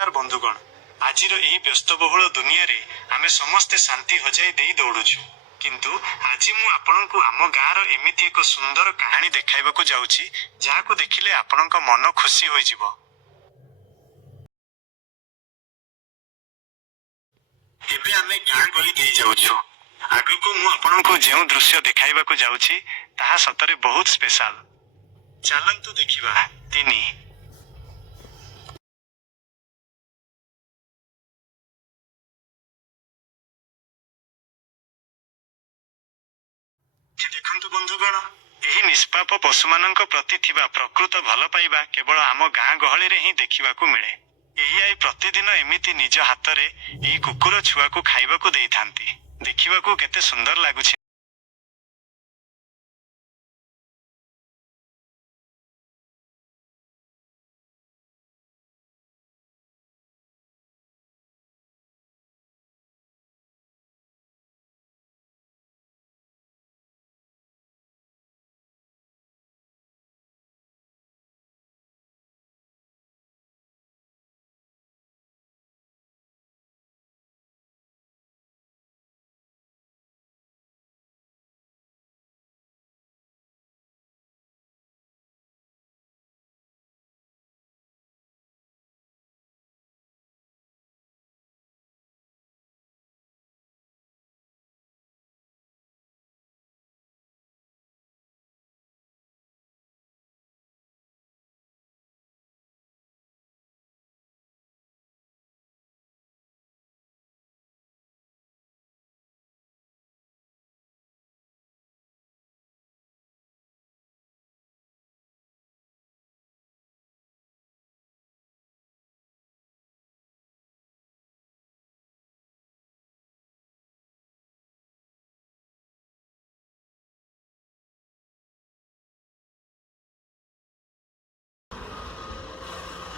बंधुगण आज व्यस्तबहुल दुनिया रे आमे समस्ते शांति हजाई दे दौड़ुछु किंतु आज मु आपनकु आम गाँर एमिति एक सुंदर कहानी देखाइबाकु जाउछि जाहाकु देखिले आपनक मन खुशी होई जिवो। एबे आमे गाँ गली दे जाउछु आगको मु आपनकु जेउ दृश्य देखाइबाकु जाउछि ताहा सतरे बहुत स्पेशल। चलंतु देखिबा। 3 देखंतु बंधुगण एही निष्पाप पशुमानंक प्रति थिबा प्रकृत भल पाइबा केवल आम गाँ गहली रे ही देखिबाकु मिले। एही आई प्रतिदिन एमिति निज हातरे एही कुकुर छुआकु खाइबाकु देइथांती। देखिबाकु केते सुंदर लागुछि।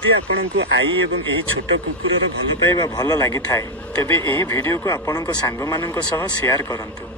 यदि आपनको आई एवं एही छोट कुकुरर भल पाइबा भल लागि थाए तेबे एही वीडियो को आपनक सांग मानक सह शेयर करंतु।